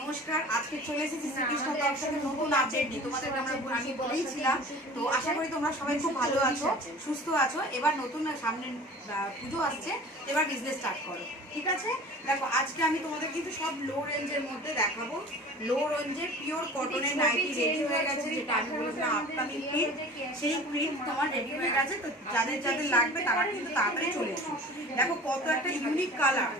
নমস্কার, আজকে চলে এসেছি শ্রীকৃষ্ণ দর্শনের নতুন আপডেট নিয়ে। তোমাদেরকে আমি বলেইছিলাম। তো আশা করি তোমরা সবাই খুব ভালো আছো, সুস্থ আছো। এবার নতুন সামনে পুজো আসছে, এবার বিজনেস স্টার্ট করো, ঠিক আছে? দেখো, আজকে আমি তোমাদের কিন্তু সব লো রেঞ্জের মধ্যে দেখাবো। লো রেঞ্জের পিওর কটনের নাইটি রেডি হয়ে গেছে, যেটা আমি বলেছিলাম আপকামিং প্রিন্ট, সেই প্রিন্ট তোমার রেডি হয়ে গেছে। তো যাদের যাদের লাগবে তারা কিন্তু তাড়াতাড়ি চলে এসো। দেখো কত একটা ইউনিক কালার,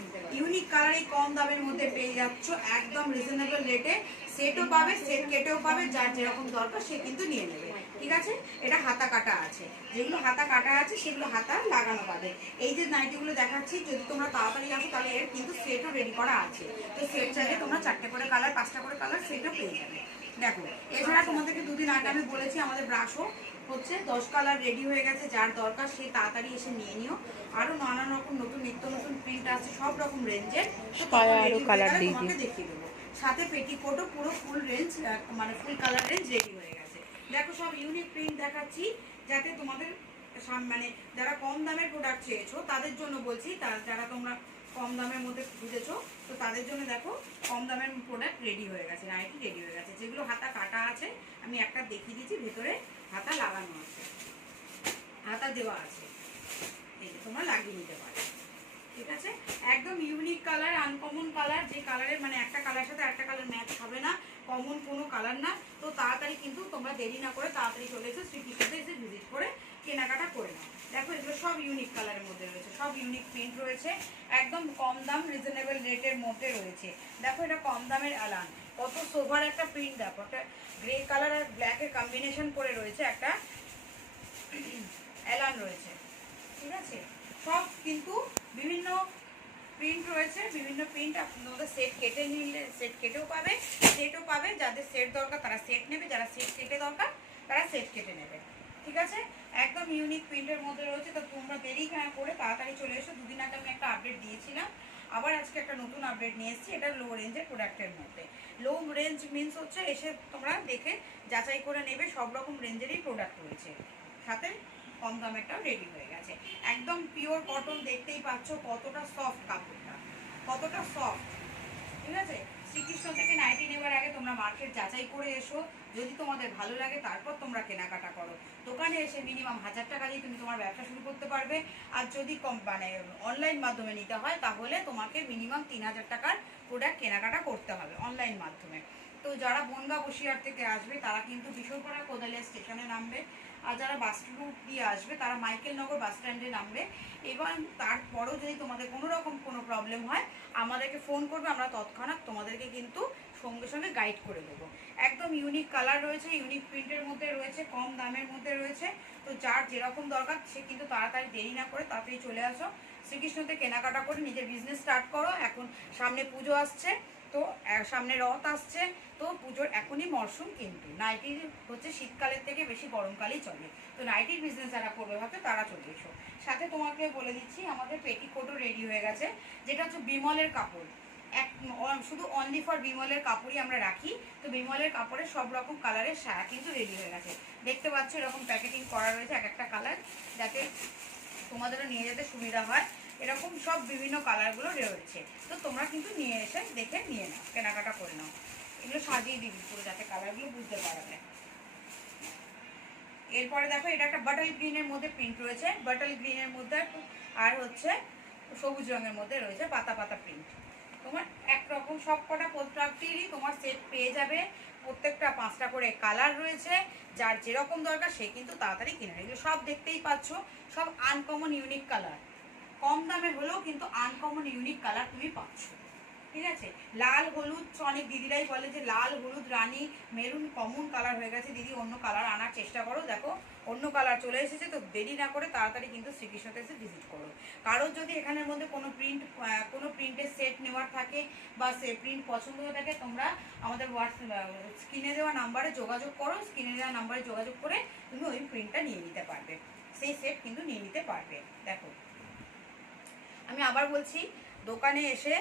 এই কম দামের মধ্যে পেয়ে যাচ্ছ একদম রিজনেবল রেটে। সেটও পাবে, সেট কেটেও পাবে, যার যেরকম দরকার সে কিন্তু নিয়ে নেবে, ঠিক আছে? এটা হাতা কাটা আছে, যেগুলো হাতা কাটা আছে সেগুলো হাতা লাগানো পাবে। এই যে নাইটিগুলো দেখাচ্ছি, যদি তোমরা তাড়াতাড়ি আসো তাহলে এর কিন্তু সেটও রেডি করা আছে। তো সেট চাইলে তোমরা 4টে করে কালার, 5টা করে কালার সেটও পেয়ে যাবে। দেখো, এছাড়া তোমাদেরকে দুদিন আগে আমি বলেছি আমাদের ব্রাশও হচ্ছে 10 কালার রেডি হয়ে গেছে, যার দরকার সে তাড়াতাড়ি এসে নিয়ে নিও। আরো নানান রকম নতুন নিত্য নতুন প্রিন্ট আছে, সব রকম রেঞ্জের। তোমাকে দেখিয়ে দেবো। সাথে পেটিকোটও পুরো ফুল রেঞ্জ, মানে ফুল কালার রেঞ্জ রেডি হয়ে গেছে। দেখো, সব ইউনিক প্রিন্ট দেখাচ্ছি, যাতে তোমাদের মানে যারা কম দামের প্রোডাক্ট চেয়েছো তাদের জন্য বলছি। যারা তোমরা কম দামের মধ্যে খুঁজেছো, তো তাদের জন্য দেখো কম দামের প্রোডাক্ট রেডি হয়ে গেছে, নাইটি রেডি হয়ে গেছে। যেগুলো হাতা কাটা আছে আমি একটা দেখিয়ে দিচ্ছি, ভেতরে হাতা লাগানো আছে, হাতা দেওয়া আছে, এই যে তোমরা লাগিয়ে নিতে পারো, ঠিক আছে? একদম ইউনিক কালার, আনকমন কালার, যে কালারের মানে একটা কালার সাথে একটা কালার ম্যাচ হবে না, কমন কোনো কালার না। তো তাড়াতাড়ি কিন্তু তোমরা দেরি না করে তাড়াতাড়ি চলে এসো, শ্রীকৃষ্ণতে এসে ভিজিট করে কেনাকাটা করে নাও। দেখো, এগুলো সব ইউনিক কালারের মধ্যে রয়েছে, সব ইউনিক প্রিন্ট রয়েছে, একদম কম দাম রিজনেবল রেটের মধ্যে রয়েছে। দেখো, এটা কম দামের অ্যালান, কত সোভার একটা প্রিন্ট। দেখো, একটা গ্রে কালার আর ব্ল্যাকের কম্বিনেশন করে রয়েছে, একটা অ্যালান রয়েছে, ঠিক আছে? সব কিন্তু বিভিন্ন প্রিন্ট রয়েছে, বিভিন্ন প্রিন্ট। আপনাদের সেট কেটে নিলে সেট কেটেও পাবে, সেটও পাবে। যাদের সেট দরকার তারা সেট নেবে, যারা সেট কেটে দরকার তারা সেট কেটে নেবে, ঠিক আছে? একদম ইউনিক প্রিন্টের মধ্যে রয়েছে। তো তোমরা দেরি করে তাড়াতাড়ি চলে এসো। দুদিন আগে আমি একটা আপডেট দিয়েছিলাম, আবার আজকে একটা নতুন আপডেট নিয়ে এসেছি। এটা লো রেঞ্জের প্রোডাক্টের মধ্যে। লো রেঞ্জ মিনস হচ্ছে এসে তোমরা দেখে যাচাই করে নেবে, সব রকম রেঞ্জেরই প্রোডাক্ট রয়েছে, সাথে কম দামেরটাও রেডি হয়ে গেছে। একদম পিওর কটন, দেখতেই পাচ্ছ কতটা সফট কাপড়টা, কতটা সফট, ঠিক আছে? শ্রীকৃষ্ণ থেকে নাইটি নেওয়ার আগে তোমরা মার্কেট যাচাই করে এসো, যদি তোমাদের ভালো লাগে তারপর তোমরা কেনাকাটা করো। দোকানে এসে মিনিমাম 1000 টাকা দিয়ে তুমি তোমার ব্যবসা শুরু করতে পারবে। আর যদি মানে অনলাইন মাধ্যমে নিতে হয় তাহলে তোমাকে মিনিমাম 3000 টাকার প্রোডাক্ট কেনাকাটা করতে হবে অনলাইন মাধ্যমে। তো যারা বনগা বসিরহাট থেকে আসবে তারা কিন্তু বিশোরপাড়া কোদালিয়া স্টেশনে নামবে, আর যারা বাস রুট দিয়ে আসবে তারা মাইকেলনগর বাস স্ট্যান্ডে নামবে। এবার তারপরেও যদি তোমাদের কোনো রকম কোনো প্রবলেম হয় আমাদেরকে ফোন করবে, আমরা তৎক্ষণাৎ তোমাদেরকে কিন্তু সঙ্গে সঙ্গে গাইড করে দেবো। একদম ইউনিক কালার রয়েছে, ইউনিক প্রিন্টের মধ্যে রয়েছে, কম দামের মধ্যে রয়েছে। তো যার যেরকম দরকার সে কিন্তু তাড়াতাড়ি দেরি না করে তাড়াতাড়ি চলে আসো, শ্রীকৃষ্ণতে কেনাকাটা করে নিজের বিজনেস স্টার্ট করো। এখন সামনে পুজো আসছে, তো সামনে রথ আসছে, তো পুজোর এখনই মরশুম। কিন্তু নাইটির হচ্ছে শীতকালের থেকে বেশি গরমকালেই চলে। তো নাইটির বিজনেস যারা করবে ভাবে তারা চলে এসো। সাথে তোমাকে বলে দিচ্ছি আমাদের পেটিকোটও রেডি হয়ে গেছে, যেটা হচ্ছে বিমলের কাপড়। শুধু অনলি ফর বিমলের কাপড়ই আমরা রাখি। তো বিমলের কাপড়ের সব রকম কালারের সায়া কিন্তু রেডি হয়ে গেছে, দেখতে পাচ্ছ এরকম প্যাকেটিং করা রয়েছে এক একটা কালার, যাতে তোমাদেরও নিয়ে যেতে সুবিধা হয়। এরকম সব বিভিন্ন কালারগুলো রয়েছে, তো তোমরা কিন্তু নিয়ে এসে দেখে নিয়ে নাও, কেনাকাটা করে নাও। এগুলো সাজিয়ে দিবি পুরো, যাতে কালারগুলো বুঝতে পারবে। এরপরে দেখো, এটা একটা বাটল গ্রিনের মধ্যে প্রিন্ট রয়েছে, বাটল গ্রিনের মধ্যে আর হচ্ছে সবুজ রঙের মধ্যে রয়েছে পাতা পাতা প্রিন্ট। তোমার একরকম সব কটা প্রোডাক্টেরই তোমার সেট পেয়ে যাবে, প্রত্যেকটা 5টা করে কালার রয়েছে। যার যেরকম দরকার সে কিন্তু তাড়াতাড়ি কিনে নেবে। এগুলো সব দেখতেই পাচ্ছ, সব আনকমন ইউনিক কালার, কম দামে হলেও কিন্তু আনকমন ইউনিক কালার তুমি পাচ্ছ, ঠিক আছে? লাল হলুদ, অনেক দিদিরাই বলে যে লাল হলুদ রানী মেরুন কমন কালার হয়ে গেছে, দিদি অন্য কালার আনার চেষ্টা করো। দেখো অন্য কালার চলে এসেছে, তো দেরি না করে তাড়াতাড়ি কিন্তু শ্রীকৃষ্ণতে এসে ভিজিট করো। কারোর যদি এখানের মধ্যে কোনো প্রিন্টের সেট নেওয়ার থাকে বা সে প্রিন্ট পছন্দ হয়ে থাকে, তোমরা আমাদের স্ক্রিনে দেওয়া নাম্বারে যোগাযোগ করো, স্ক্রিনে দেওয়া নাম্বারে যোগাযোগ করে তুমি ওই প্রিন্টটা নিয়ে নিতে পারবে, সেই সেট কিন্তু নিয়ে নিতে পারবে। দেখো, আমি আবার বলছি, দোকানে এসে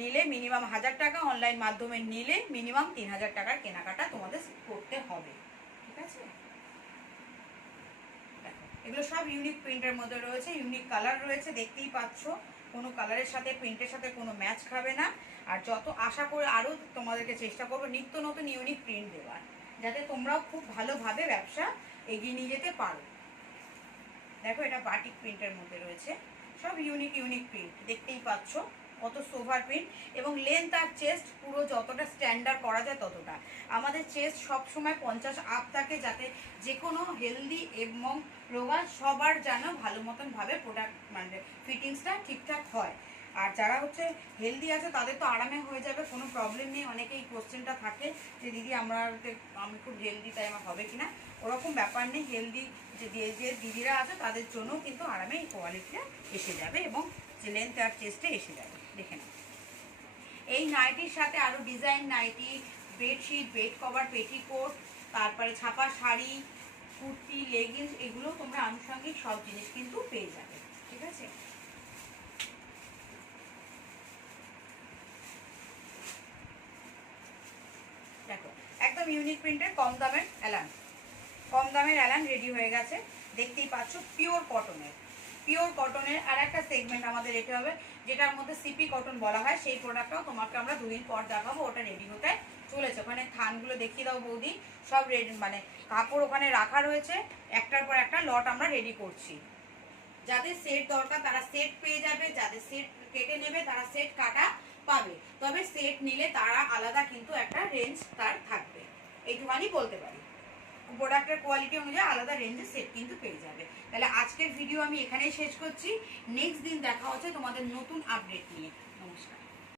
নিলে মিনিমাম 1000 টাকা, অনলাইন মাধ্যমে নিলে মিনিমাম 3000 টাকার কেনাকাটা তোমাদের করতে হবে, ঠিক আছে? দেখো, এগুলো সব ইউনিক প্রিন্টের মধ্যে রয়েছে, ইউনিক কালার রয়েছে, দেখতেই পাচ্ছ কোনো কালারের সাথে প্রিন্টের সাথে কোনো ম্যাচ খাবে না। আর যত আশা করে আরও তোমাদেরকে চেষ্টা করবো নিত্য নতুন ইউনিক প্রিন্ট দেওয়ার, যাতে তোমরাও খুব ভালোভাবে ব্যবসা এগিয়ে নিয়ে যেতে পারো। দেখো এটা বাটিক প্রিন্টের মধ্যে রয়েছে, সব ইউনিক ইউনিক প্রিন্ট, দেখতেই পাচ্ছ কত সোভার প্রিন্ট। এবং লেন্থ আর চেস্ট পুরো যতটা স্ট্যান্ডার্ড করা যায় ততটা। আমাদের চেস্ট সবসময় 50 আপ থাকে, যাতে যে কোনো হেলদি এবং রোগা সবার যেন ভালো মতনভাবে প্রোডাক্ট মানে ফিটিংসটা ঠিকঠাক হয়। আর যারা হচ্ছে হেলদি আছে তাদের তো আরামে হয়ে যাবে, কোনো প্রবলেম নেই। অনেকেই কোশ্চেনটা থাকে যে দিদি আমি খুব হেলদি, তাই আমার হবে কিনা। ওরকম ব্যাপার নেই। হেলদি যে দিদিরা আছে তাদের জন্য কিন্তু আরামে এই কোয়ালিটিটা এসে যাবে এবং যে লেন্থ আর চেস্টে এসে যাবে। দেখে নাও এই নাইটির সাথে আরও design nightie, bedsheet, bed cover, petticoat, তারপরে ছাপা শাড়ি, কুর্তি, লেগিংস, এগুলো তোমরা আনুষঙ্গিক সব জিনিস কিন্তু পেয়ে যাবে। ঠিক আছে, দেখো একদম ইউনিক প্রিন্টের কম দামের অ্যালান রেডি হয়ে গেছে, দেখতেই পাচ্ছ। পিওর কটনের আর একটা সেগমেন্ট আমাদের রেখে হবে, যেটার মধ্যে সিপি কটন বলা হয়। সেই প্রোডাক্টটাও তোমাকে আমরা 2 দিন পর দেখাবো, ওটা রেডি হতে চলেছে। ওখানে থানগুলো দেখিয়ে দাও বৌদি, সব রেডি, মানে কাপড় ওখানে রাখা রয়েছে, একটার পর একটা লট আমরা রেডি করছি। যাদের সেট দরকার তারা সেট পেয়ে যাবে, যাদের সেট কেটে নেবে তারা সেট কাটা পাবে। তবে সেট নিলে তারা আলাদা কিন্তু একটা রেঞ্জ তার থাকবে, এইটুখানি বলতে পারি। প্রোডাক্টের কোয়ালিটি অনুযায়ী আলাদা রেঞ্জের সেট কিন্তু পেয়ে যাবে। তাহলে আজকের ভিডিও আমি এখানেই শেষ করছি। নেক্সট দিন দেখা হচ্ছে তোমাদের নতুন আপডেট নিয়ে।